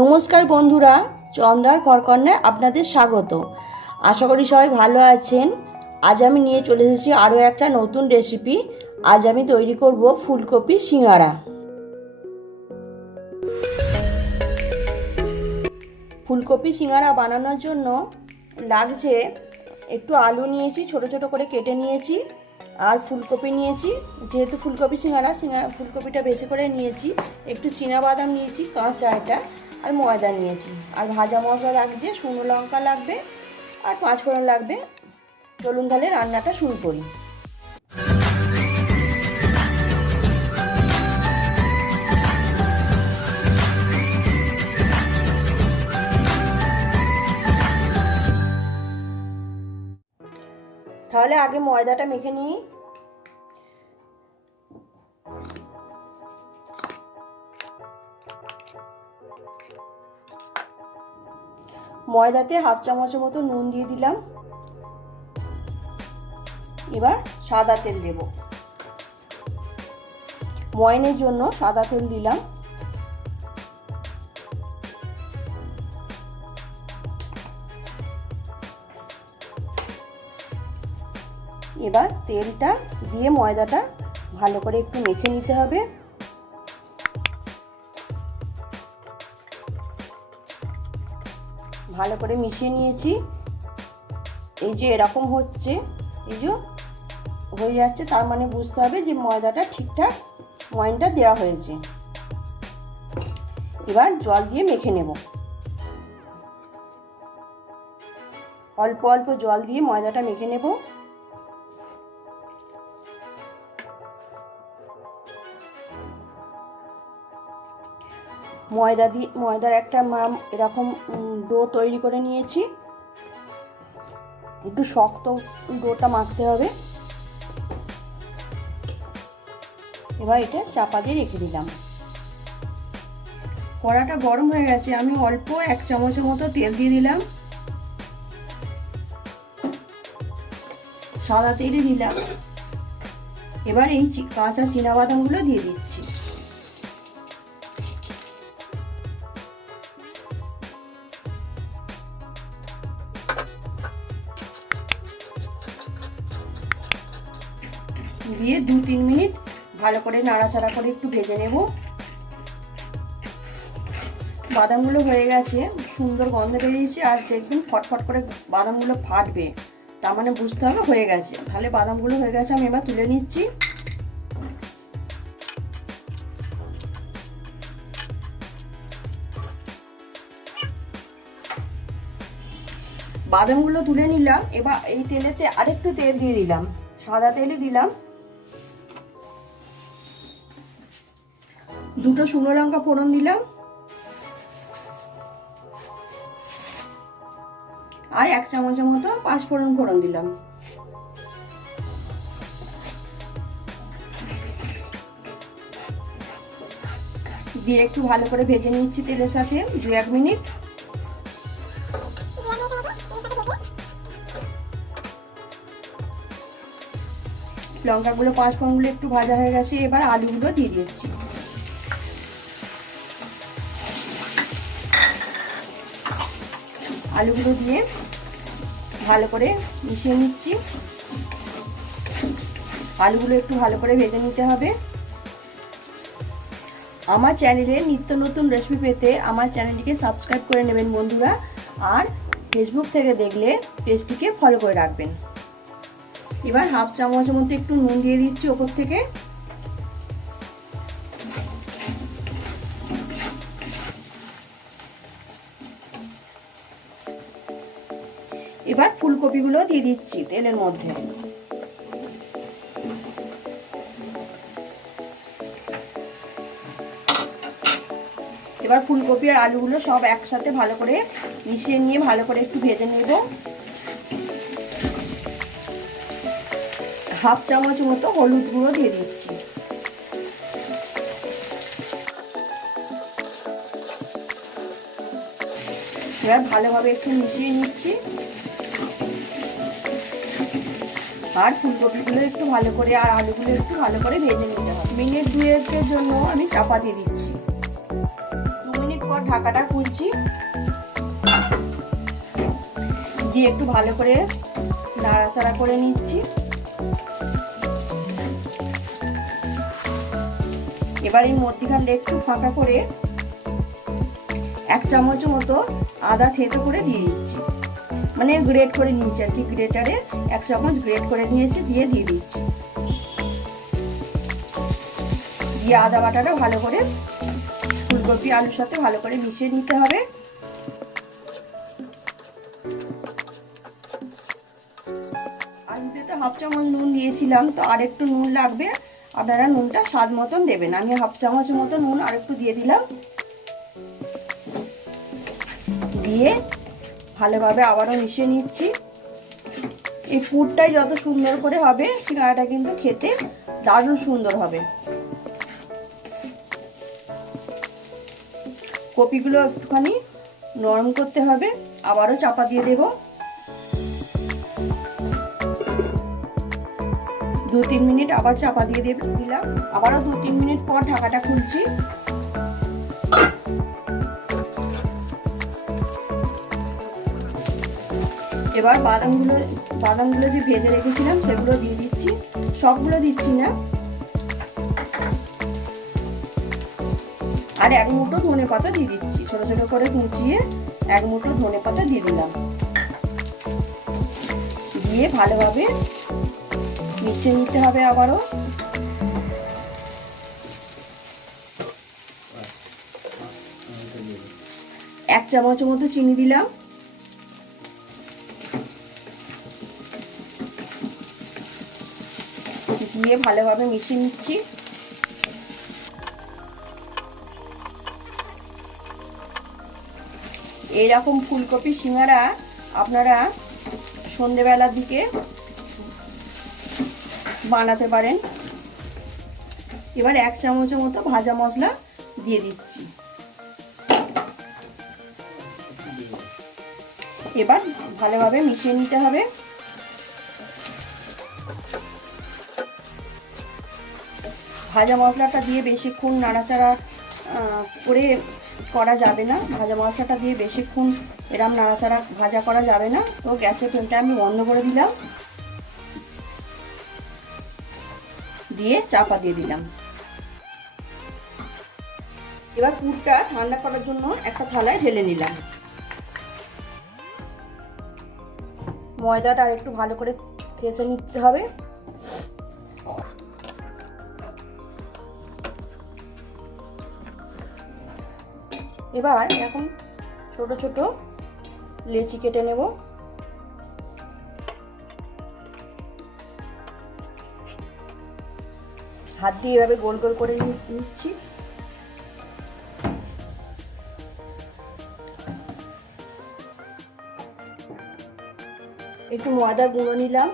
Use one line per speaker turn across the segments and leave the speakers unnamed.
নমস্কার বন্ধুরা, চন্দ্রার করকন্যায় আপনাদের স্বাগত। আশা করি সবাই ভালো আছেন। আজ আমি নিয়ে চলে এসেছি আরও একটা নতুন রেসিপি আজ আমি তৈরি করব ফুলকপি সিঙ্গারা ফুলকপি সিঙ্গারা বানানোর জন্য লাগছে একটু আলু নিয়েছি, ছোট ছোট করে কেটে নিয়েছি, আর ফুলকপি নিয়েছি। যেহেতু ফুলকপি সিঙ্গারা সিঙ্গারা ফুলকপিটা বেশি করে নিয়েছি, একটু বাদাম নিয়েছি, কাঁচা এটা। আর ময়দা নিয়েছি। আর ভাজা মশলা লাগবে শুকনো লঙ্কা লাগবে, আর পাঁচ ফোড়ন লাগবে। চলুন তাহলে রান্নাটা শুরু করি। তাহলে আগে ময়দাটা মেখে নিই। ময়দাতে হাফ চামচের মতো নুন দিয়ে দিলাম। এবার সাদা তেল দেব। ময়নের জন্য সাদা তেল দিলাম। এবার তেলটা দিয়ে ময়দাটা ভালো করে একটু মেখে নিতে হবে। ভালো করে মিশিয়ে নিয়েছি। এই যে এরকম হচ্ছে, এই যে হয়ে যাচ্ছে, তার মানে বুঝতে হবে যে ময়দাটা ঠিকঠাক ময়নটা দেওয়া হয়েছে। এবার জল দিয়ে মেখে নেব। অল্প অল্প জল দিয়ে ময়দাটা মেখে নেব। ময়দা দিয়ে ময়দার একটা মাম এরকম ডো তৈরি করে নিয়েছি। একটু শক্ত ডোটা মাখতে হবে। এবার এটা চাপা দিয়ে রেখে দিলাম। কড়াটা গরম হয়ে গেছে, আমি অল্প এক চামচের মতো তেল দিয়ে দিলাম। সাদা তেলে দিলাম। এবার এই কাঁচা বাদামগুলো দিয়ে দিচ্ছি। দিয়ে দু, তিন মিনিট ভালো করে নাড়াচাড়া করে একটু ভেজে নেব। বাদামগুলো হয়ে গেছে, সুন্দর গন্ধ বেরিয়েছে আর দেখবেন ফটফট করে বাদামগুলো ফাটবে। তার মানে বুঝতে হবে হয়ে গেছে। তাহলে বাদামগুলো হয়ে গেছে, আমি এবার তুলে নিচ্ছি। বাদামগুলো তুলে নিলাম, এবার এই তেলেতে আরেকটু তেল দিয়ে দিলাম, সাদা তেলই দিলাম। দুটো শুকনো লঙ্কা ফোড়ন দিলাম। আর এক চামচের মতো পাঁচ ফোড়ন ফোড়ন দিলাম। দিয়ে একটু ভালো করে ভেজে নিচ্ছি তেলের সাথে, দু এক মিনিট। লঙ্কাগুলো পাঁচ ফোড়নগুলো একটু ভাজা হয়ে গেছে, এবার আলুগুলো দিয়ে দিচ্ছি। আলুগুলো দিয়ে ভালো করে মিশিয়ে নিচ্ছি। আলুগুলো একটু ভালো করে ভেজে নিতে হবে। আমার চ্যানেলে নিত্য নতুন রেসিপি পেতে আমার চ্যানেলটিকে সাবস্ক্রাইব করে নেবেন বন্ধুরা। আর ফেসবুক থেকে দেখলে পেজটিকে ফলো করে রাখবেন। এবার হাফ চামচের মধ্যে একটু নুন দিয়ে দিচ্ছি ওপর থেকে। এবার ফুলকপিগুলো দিয়ে দিচ্ছি তেলের মধ্যে। এবার ফুলকপি আর আলুগুলো সব একসাথে ভালো করে মিশিয়ে নিয়ে ভালো করে একটু ভেজে নেব। হাফ চামচ মতো হলুদ গুঁড়ো দিয়ে দিচ্ছি। এবার ভালোভাবে একটু মিশিয়ে নিচ্ছি। আর ফুলকপিগুলো একটু ভালো করে আর আলুগুলো একটু ভালো করে ভেজে নিতে হবে। মিনিট দুয়েকের জন্য আমি চাপা দিয়ে দিচ্ছি। দু মিনিট পর ঢাকাটা খুলছি। দিয়ে একটু ভালো করে নাড়াচাড়া করে নিচ্ছি। এবার এই মধ্যিখানটা একটু ফাঁকা করে এক চামচ মতো আদা থেতো করে দিয়ে দিচ্ছি। মানে গ্রেট করে নিয়েছি আর কি গ্রেটারে এক চামচ গ্রেট করে নিয়েছি, দিয়ে দিয়ে দিচ্ছি। দিয়ে আদা বাটাটা ভালো করে, ফুলকপি, আলুর সাথে ভালো করে মিশিয়ে নিতে হবে। আলুতে তো হাফ চামচ নুন দিয়েছিলাম, তো আর একটু নুন লাগবে। আপনারা নুনটা স্বাদ মতন দেবেন। আমি হাফ চামচ মতো নুন আর একটু দিয়ে দিলাম। দিয়ে ভালোভাবে আবারও মিশিয়ে নিচ্ছি। এই পুরটাই যত সুন্দর করে হবে সিঙ্গাড়াটা কিন্তু খেতে দারুণ সুন্দর হবে। কপিগুলো একটুখানি নরম করতে হবে, আবারও চাপা দিয়ে দেব। দু তিন মিনিট আবার চাপা দিয়ে দিলাম। আবারও দু তিন মিনিট পর ঢাকাটা খুলছি। এবার বাদামগুলো বাদামগুলো যে ভেজে রেখেছিলাম, সেগুলো দিয়ে দিচ্ছি। সবগুলো দিচ্ছি না। আর এক মুঠো ধনে পাতা দিয়ে দিচ্ছি। ছোট ছোট করে কুচিয়ে এক মুঠো ধনে পাতা দিয়ে দিলাম। দিয়ে ভালোভাবে মিশিয়ে নিতে হবে আবারও। এক চামচ মতো চিনি দিলাম। দিয়ে ভালোভাবে মিশিয়ে নিচ্ছি। এইরকম ফুলকপি, সিঙ্গারা আপনারা সন্ধেবেলার দিকে বানাতে পারেন। এবার এক চামচের মতো ভাজা মশলা দিয়ে দিচ্ছি। এবার ভালোভাবে মিশিয়ে নিতে হবে। ভাজা মশলাটা দিয়ে বেশিক্ষণ নাড়াচাড়া করে করা যাবে না। ভাজা মশলাটা দিয়ে বেশিক্ষণ এরম নাড়াচাড়া, ভাজা করা যাবে না। তো গ্যাসের ফ্লেমটা আমি বন্ধ করে দিলাম। দিয়ে চাপা দিয়ে দিলাম। এবার পুরটা ঠান্ডা করার জন্য একটা থালায় ঢেলে নিলাম। ময়দাটা আর একটু ভালো করে থেসে নিতে হবে। এবার এখন ছোট ছোট লেচি কেটে নেব। হাত দিয়ে এভাবে গোল গোল করে নিচ্ছি। একটু ময়দার গুঁড়ো নিলাম।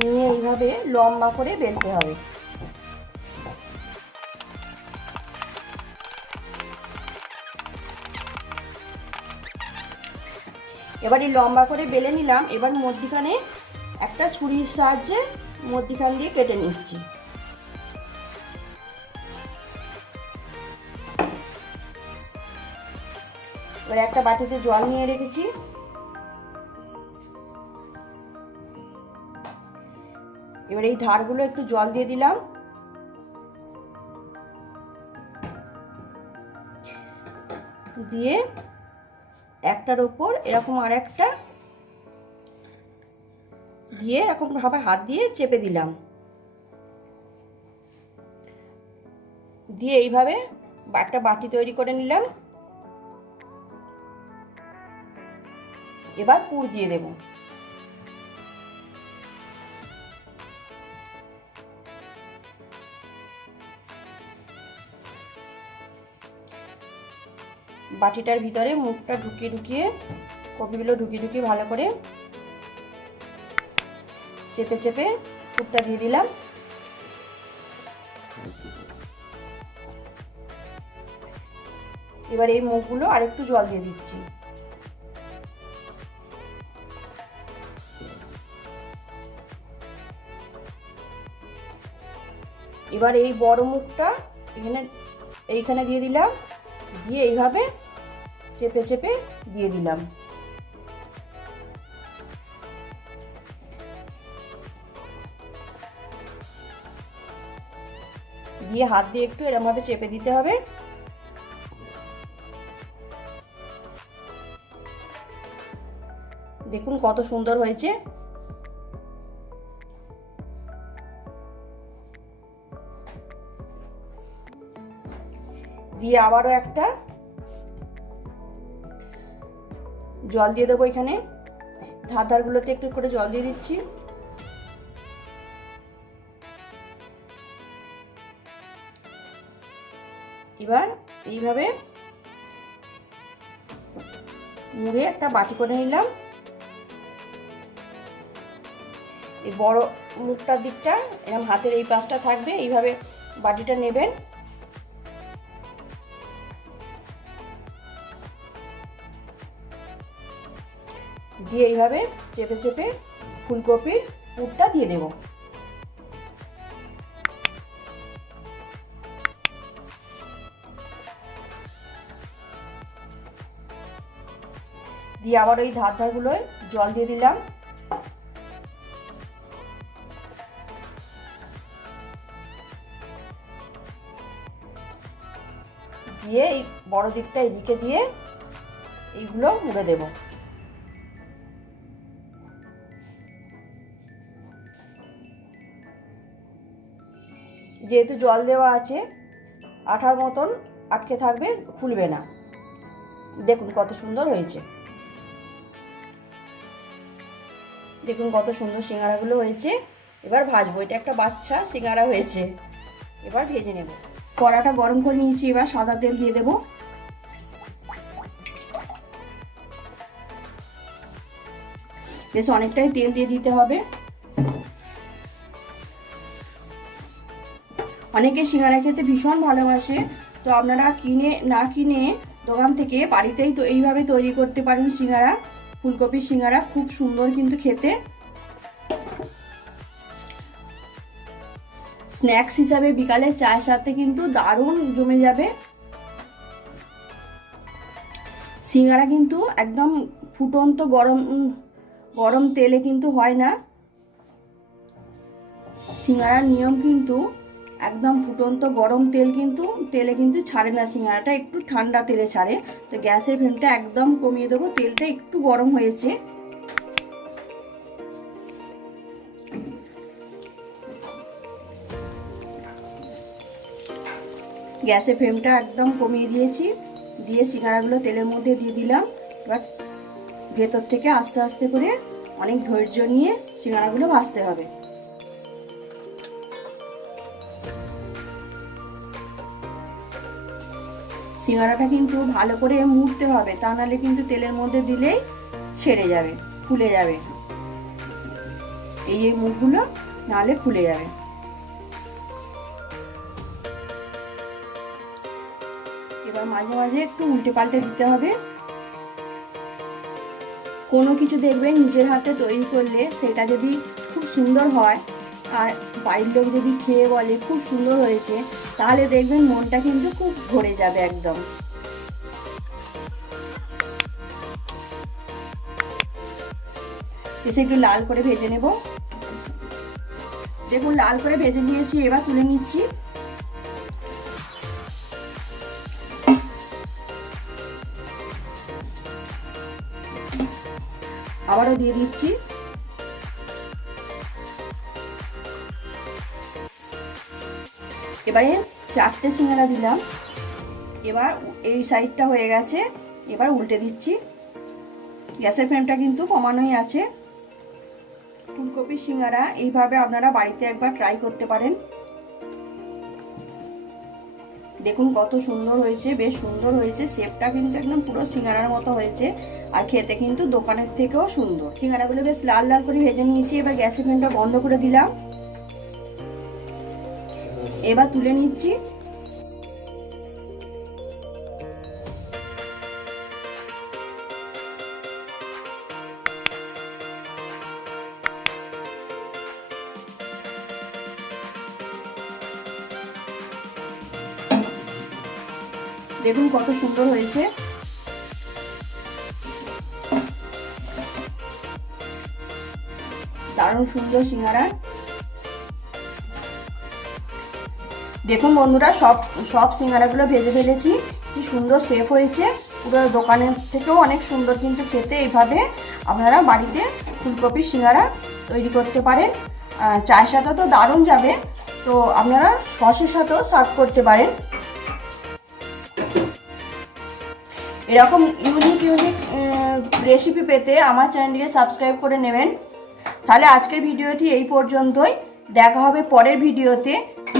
নিয়ে এইভাবে লম্বা করে বেলতে হবে। এবার এই লম্বা করে বেলে নিলাম। এবার মধ্যিখানে একটা ছুরির সাহায্যে মধ্যিখান দিয়ে কেটে নিচ্ছি। এবার একটা বাটিতে জল নিয়ে রেখেছি। এবার এই ধারগুলো একটু জল দিয়ে দিলাম। দিয়ে একটার ওপর এরকম আর একটা দিয়ে এরকম আবার হাত দিয়ে চেপে দিলাম। দিয়ে এইভাবে একটা বাটি তৈরি করে নিলাম। এবার পুর দিয়ে দেব। বাটিটার ভিতরে মুখটা ঢুকিয়ে ঢুকিয়ে, কপিগুলো ঢুকিয়ে ঢুকিয়ে ভালো করে চেপে চেপে পুরটা দিয়ে দিলাম। এবার এই মুখগুলো আরেকটু জল দিয়ে দিচ্ছি। এবার এই বড় মুখটা এখানে এইখানে দিয়ে দিলাম। দিয়ে এইভাবে চেপে চেপে দিয়ে দিলাম। দিয়ে হাত দিয়ে একটু এরম ভাবে চেপে দিতে হবে। দেখুন কত সুন্দর হয়েছে। দিয়ে আবারও একটা জল দিয়ে দেবো এখানে। ধার ধারগুলোতে একটু করে জল দিয়ে দিচ্ছি। এবার এইভাবে মুড়ে একটা বাটি করে নিলাম। এই বড় মুখটার দিকটা এরকম হাতের এই পাশটা থাকবে, এইভাবে বাটিটা নেবেন। দিয়ে এইভাবে চেপে চেপে ফুলকপির পুরটা দিয়ে দেব। দিয়ে আবার ওই ধার ধারগুলোয় জল দিয়ে দিলাম। দিয়ে এই বড় দিকটা এদিকে দিয়ে এইগুলো মুড়ে দেবো। যেহেতু জল দেওয়া আছে, আঠার মতন আটকে থাকবে খুলবে না। দেখুন কত সুন্দর হয়েছে। দেখুন কত সুন্দর সিঙ্গারাগুলো হয়েছে। এবার ভাজবো, এটা একটা বাচ্চা সিঙ্গারা হয়েছে। এবার ভেজে নেব। কড়াটা গরম করে নিয়েছি, এবার সাদা তেল দিয়ে দেব। বেশ, অনেকটাই তেল দিয়ে দিতে হবে। অনেকে সিঙ্গারা খেতে ভীষণ ভালোবাসে, তো আপনারা কিনে, না কিনে দোকান থেকে বাড়িতেই তো এইভাবে তৈরি করতে পারেন সিঙ্গারা ফুলকপি সিঙ্গারা, খুব সুন্দর কিন্তু খেতে। স্ন্যাক্স হিসাবে বিকালে চায়ের সাথে কিন্তু দারুণ জমে যাবে। সিঙ্গারা কিন্তু একদম ফুটন্ত গরম গরম তেলে কিন্তু হয় না। সিঙ্গারার নিয়ম কিন্তু একদম ফুটন্ত গরম তেল কিন্তু, তেলে কিন্তু ছাড়ে না, সিঙ্গারাটা একটু ঠান্ডা তেলে ছাড়ে। তো গ্যাসের ফ্লেমটা একদম কমিয়ে দেবো, তেলটা একটু গরম হয়েছে। গ্যাসের ফ্লেমটা একদম কমিয়ে দিয়েছি, দিয়ে সিঙ্গারাগুলো তেলের মধ্যে দিয়ে দিলাম। এবার ভেতর থেকে আস্তে আস্তে করে অনেক ধৈর্য নিয়ে সিঙ্গারাগুলো ভাজতে হবে। সিঙ্গারাটা কিন্তু ভালো করে মুড়তে হবে, তা নাহলে কিন্তু তেলের মধ্যে দিলেই ছেড়ে যাবে, ফুলে যাবে। এই এই মুখগুলো নাহলে ফুলে যাবে। এবার মাঝে মাঝে একটু উল্টে পাল্টে দিতে হবে। কোনো কিছু দেখবেন নিজের হাতে তৈরি করলে সেটা যদি খুব সুন্দর হয় আর বাড়ির লোক যদি খেয়ে বলে, খুব সুন্দর হয়েছে, তাহলে দেখবেন মনটা কিন্তু খুব ভরে যাবে একদম। এসে একটু লাল করে ভেজে নেব। দেখুন, লাল করে ভেজে নিয়েছি, এবার তুলে নিচ্ছি। আবারও দিয়ে দিচ্ছি। এবারে চারটে সিঙ্গারা দিলাম। এবার এই সাইডটা হয়ে গেছে। এবার উল্টে দিচ্ছি। গ্যাসের ফ্লেমটা কিন্তু কমানোই আছে। ফুলকপি সিঙ্গারা এইভাবে আপনারা বাড়িতে একবার ট্রাই করতে পারেন। দেখুন কত সুন্দর হয়েছে, বেশ সুন্দর হয়েছে। শেপটা কিন্তু একদম পুরো সিঙ্গারার মতো হয়েছে। আর খেতে কিন্তু দোকানের থেকেও সুন্দর। সিঙ্গারাগুলো বেশ লাল লাল করে ভেজে নিয়েছি। এবার গ্যাসের ফ্লেমটা বন্ধ করে দিলাম। এবার তুলে নিচ্ছি। দেখুন কত সুন্দর হয়েছে। দারুণ সুন্দর সিঙ্গারা দেখুন বন্ধুরা, সব সব সিঙ্গারাগুলো ভেজে ফেলেছি। কি সুন্দর শেপ হয়েছে। পুরো দোকানের থেকেও অনেক সুন্দর কিন্তু খেতে এইভাবে। আপনারা বাড়িতে ফুলকপির সিঙ্গারা তৈরি করতে পারেন। চায়ের সাথে তো দারুণ যাবে। তো আপনারা সসের সাথেও সার্ভ করতে পারেন। এরকম ইউনিক ইউনিক রেসিপি পেতে আমার চ্যানেলটিকে সাবস্ক্রাইব করে নেবেন। তাহলে আজকের ভিডিওটি এই পর্যন্তই। দেখা হবে পরের ভিডিওতে।